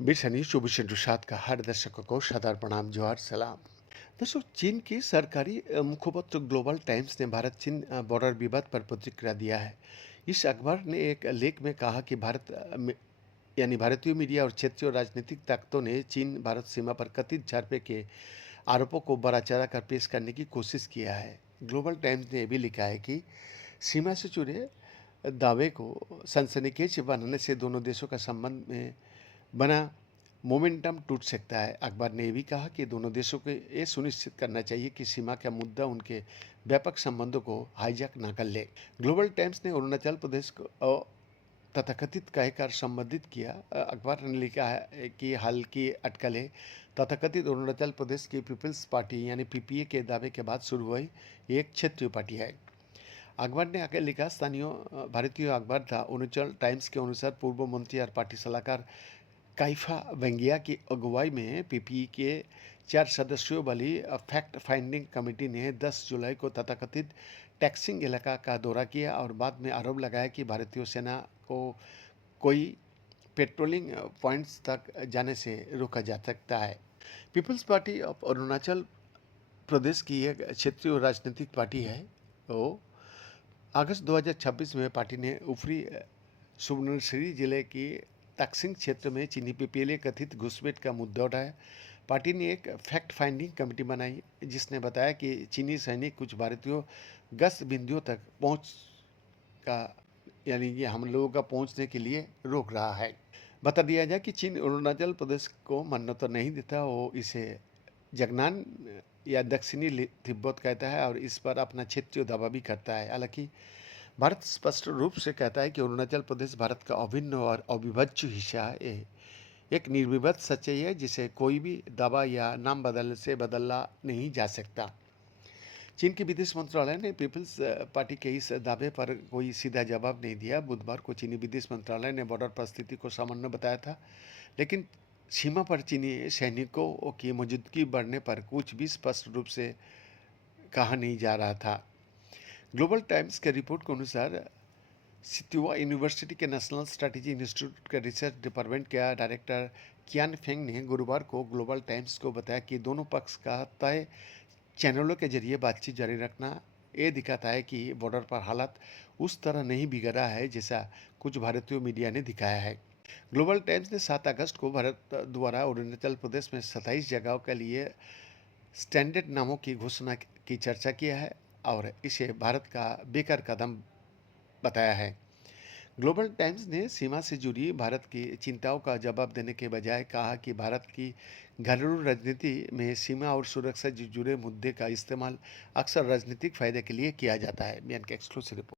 बिरसनी 24/7 का हर दर्शकों को सादर प्रणाम, जोहार, सलाम। दोस्तों, चीन की सरकारी मुखपत्र ग्लोबल टाइम्स ने भारत चीन बॉर्डर विवाद पर प्रतिक्रिया दिया है। इस अखबार ने एक लेख में कहा कि यानी भारतीय मीडिया और क्षेत्रीय राजनीतिक ताकतों ने चीन भारत सीमा पर कथित झाड़पे के आरोपों को बड़ा चढ़ा कर पेश करने की कोशिश किया है। ग्लोबल टाइम्स ने यह भी लिखा है कि सीमा से जुड़े दावे को सनसनीखेज बनाने से दोनों देशों का संबंध में बना मोमेंटम टूट सकता है। अखबार ने यह भी कहा कि दोनों देशों को ये सुनिश्चित करना चाहिए कि सीमा का मुद्दा उनके व्यापक संबंधों को हाईजैक न कर ले। ग्लोबल टाइम्स ने अरुणाचल प्रदेश को तथाकथित कहकर संबोधित किया। अखबार ने लिखा है कि हाल की अटकलें तथाकथित अरुणाचल प्रदेश की पीपल्स पार्टी यानी पीपीए के दावे के बाद शुरू हुई एक क्षेत्रीय पार्टी है। अखबार ने आगे लिखा, स्थानीय भारतीय अखबार था अरुणाचल टाइम्स के अनुसार पूर्व मंत्री और पार्टी सलाहकार काइफा वेंगिया की अगुवाई में पीपीई के 4 सदस्यों वाली फैक्ट फाइंडिंग कमेटी ने 10 जुलाई को तथाकथित टैक्सिंग इलाका का दौरा किया और बाद में आरोप लगाया कि भारतीय सेना को कोई पेट्रोलिंग पॉइंट्स तक जाने से रोका जा सकता है। Peoples party of Arunachal Pradesh की एक क्षेत्रीय राजनीतिक पार्टी है। वो अगस्त 2026 में पार्टी ने ऊपरी सुबनसिरी जिले की तकसिंग क्षेत्र में चीनी पीपीएल कथित घुसपैठ का मुद्दा उठाया। पार्टी ने एक फैक्ट फाइंडिंग कमेटी बनाई जिसने बताया कि चीनी सैनिक कुछ भारतीयों गश्त बिंदुओं तक पहुंच का यानी ये हम लोगों का पहुंचने के लिए रोक रहा है। बता दिया जाए कि चीन अरुणाचल प्रदेश को मान्यता नहीं देता, वो इसे जगनान या दक्षिणी तिब्बत कहता है और इस पर अपना क्षेत्रीय दावा भी करता है। हालांकि भारत स्पष्ट रूप से कहता है कि अरुणाचल प्रदेश भारत का अभिन्न और अविभाज्य हिस्सा है। एक निर्विवाद सच्चाई है जिसे कोई भी दावा या नाम बदलने से बदला नहीं जा सकता। चीन के विदेश मंत्रालय ने पीपल्स पार्टी के इस दावे पर कोई सीधा जवाब नहीं दिया। बुधवार को चीनी विदेश मंत्रालय ने बॉर्डर परिस्थिति को सामान्य बताया था, लेकिन सीमा पर चीनी सैनिकों की मौजूदगी बढ़ने पर कुछ भी स्पष्ट रूप से कहा नहीं जा रहा था। ग्लोबल टाइम्स के रिपोर्ट के अनुसार सितुआ यूनिवर्सिटी के नेशनल स्ट्रेटेजी इंस्टीट्यूट के रिसर्च डिपार्टमेंट के डायरेक्टर कियान फेंग ने गुरुवार को ग्लोबल टाइम्स को बताया कि दोनों पक्ष का तय चैनलों के जरिए बातचीत जारी रखना ये दिखाता है कि बॉर्डर पर हालात उस तरह नहीं बिगड़ा है जैसा कुछ भारतीय मीडिया ने दिखाया है। ग्लोबल टाइम्स ने 7 अगस्त को भारत द्वारा अरुणाचल प्रदेश में 27 जगहों के लिए स्टैंडर्ड नामों की घोषणा की चर्चा किया है और इसे भारत का बेकार कदम बताया है। ग्लोबल टाइम्स ने सीमा से जुड़ी भारत की चिंताओं का जवाब देने के बजाय कहा कि भारत की घरेलू राजनीति में सीमा और सुरक्षा से जुड़े मुद्दे का इस्तेमाल अक्सर राजनीतिक फायदे के लिए किया जाता है। म्यान के एक्सक्लूसिव रिपोर्ट।